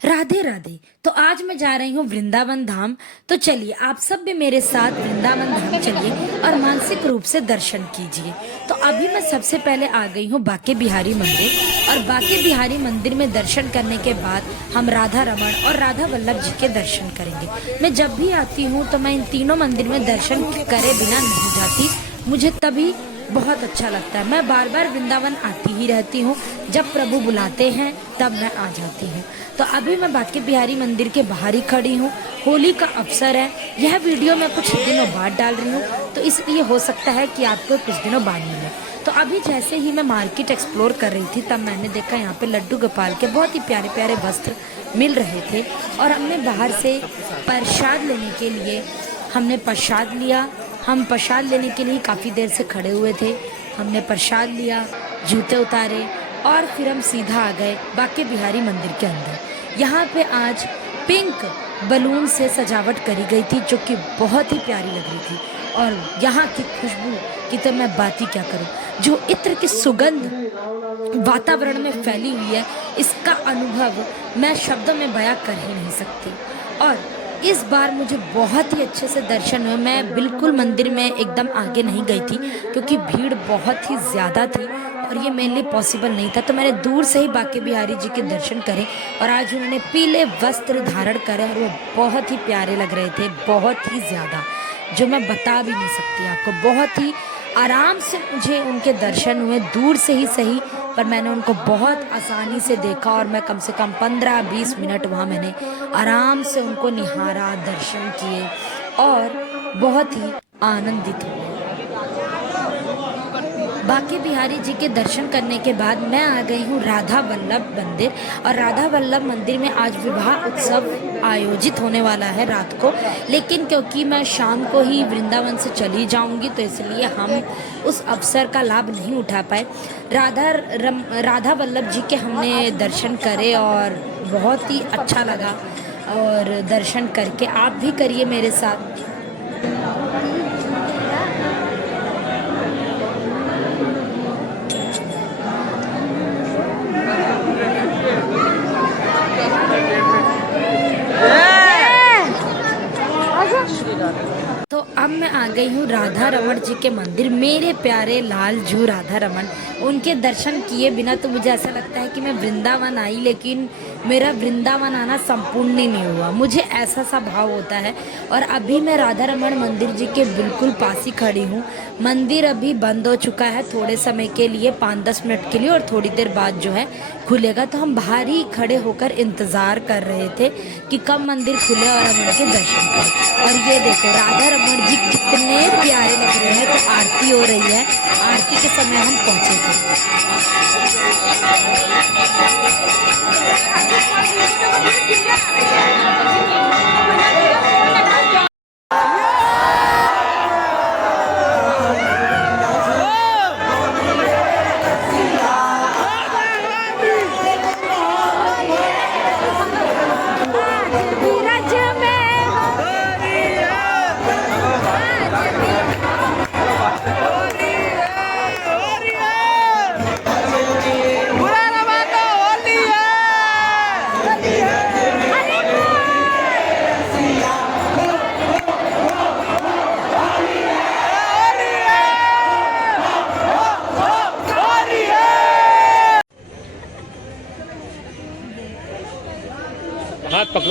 राधे राधे। तो आज मैं जा रही हूँ वृंदावन धाम। तो चलिए आप सब भी मेरे साथ वृंदावन धाम चलिए और मानसिक रूप से दर्शन कीजिए। तो अभी मैं सबसे पहले आ गई हूँ बांके बिहारी मंदिर, और बांके बिहारी मंदिर में दर्शन करने के बाद हम राधा रमण और राधा वल्लभ जी के दर्शन करेंगे। मैं जब भी आती हूँ तो मैं इन तीनों मंदिर में दर्शन करे बिना नहीं जाती, मुझे तभी बहुत अच्छा लगता है। मैं बार बार वृंदावन आती ही रहती हूँ, जब प्रभु बुलाते हैं तब मैं आ जाती हूँ। तो अभी मैं बांके बिहारी मंदिर के बाहर ही खड़ी हूँ। होली का अवसर है, यह वीडियो मैं कुछ दिनों बाद डाल रही हूँ, तो इसलिए हो सकता है कि आपको कुछ दिनों बाद मिले। तो अभी जैसे ही मैं मार्केट एक्सप्लोर कर रही थी तब मैंने देखा यहाँ पे लड्डू गोपाल के बहुत ही प्यारे प्यारे वस्त्र मिल रहे थे, और हमने बाहर से प्रसाद लेने के लिए हमने प्रसाद लिया। हम प्रसाद लेने के लिए काफ़ी देर से खड़े हुए थे। हमने प्रसाद लिया, जूते उतारे और फिर हम सीधा आ गए बांके बिहारी मंदिर के अंदर। यहाँ पे आज पिंक बलून से सजावट करी गई थी, जो कि बहुत ही प्यारी लग रही थी। और यहाँ की खुशबू की तो मैं बात ही क्या करूँ, जो इत्र की सुगंध वातावरण में फैली हुई है, इसका अनुभव मैं शब्दों में बयां कर ही नहीं सकती। और इस बार मुझे बहुत ही अच्छे से दर्शन हुए। मैं बिल्कुल मंदिर में एकदम आगे नहीं गई थी, क्योंकि भीड़ बहुत ही ज़्यादा थी और ये मेरे लिए पॉसिबल नहीं था। तो मैंने दूर से ही बांके बिहारी जी के दर्शन करे, और आज उन्होंने पीले वस्त्र धारण करे और वो बहुत ही प्यारे लग रहे थे, बहुत ही ज़्यादा, जो मैं बता भी नहीं सकती आपको। बहुत ही आराम से मुझे उनके दर्शन हुए, दूर से ही सही, पर मैंने उनको बहुत आसानी से देखा, और मैं कम से कम 15-20 मिनट वहाँ मैंने आराम से उनको निहारा, दर्शन किए और बहुत ही आनंदित हुए। बांके बिहारी जी के दर्शन करने के बाद मैं आ गई हूँ राधा वल्लभ मंदिर, और राधा वल्लभ मंदिर में आज विवाह उत्सव आयोजित होने वाला है रात को, लेकिन क्योंकि मैं शाम को ही वृंदावन से चली जाऊंगी तो इसलिए हम उस अवसर का लाभ नहीं उठा पाए। राधा वल्लभ जी के हमने दर्शन करे और बहुत ही अच्छा लगा, और दर्शन करके आप भी करिए मेरे साथ। तो अब मैं आ गई हूँ राधा रमण जी के मंदिर। मेरे प्यारे लाल जू राधा रमण, उनके दर्शन किए बिना तो मुझे ऐसा लगता है कि मैं वृंदावन आई, लेकिन मेरा वृंदावन आना संपूर्ण ही नहीं हुआ। मुझे ऐसा सा भाव होता है। और अभी मैं राधा रमण मंदिर जी के बिल्कुल पास ही खड़ी हूँ। मंदिर अभी बंद हो चुका है थोड़े समय के लिए, 5-10 मिनट के लिए, और थोड़ी देर बाद जो है खुलेगा। तो हम बाहर ही खड़े होकर इंतज़ार कर रहे थे कि कब मंदिर खुले और हम उनके दर्शन करें। और ये देखो राधा रमण जी कितने प्यारे लग रहे हैं। तो आरती हो रही है, आरती के समय हम पहुँचे थे।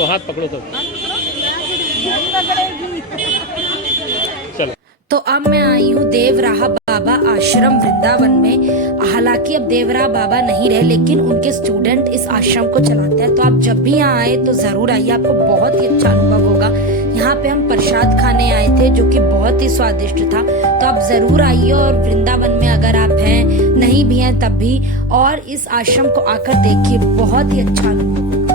हाथ पकड़ो तो चलो। तो अब मैं आई हूँ देवराहा बाबा आश्रम वृंदावन में। हालांकि अब देवराहा बाबा नहीं रहे, लेकिन उनके स्टूडेंट इस आश्रम को चलाते हैं। तो आप जब भी यहाँ आए तो ज़रूर आइए, आपको बहुत ही अच्छा अनुभव होगा। यहाँ पे हम प्रसाद खाने आए थे, जो कि बहुत ही स्वादिष्ट था। तो आप ज़रूर आइए, और वृंदावन में अगर आप हैं, नहीं भी हैं तब भी, और इस आश्रम को आकर देखिए, बहुत ही अच्छा अनुभव होगा।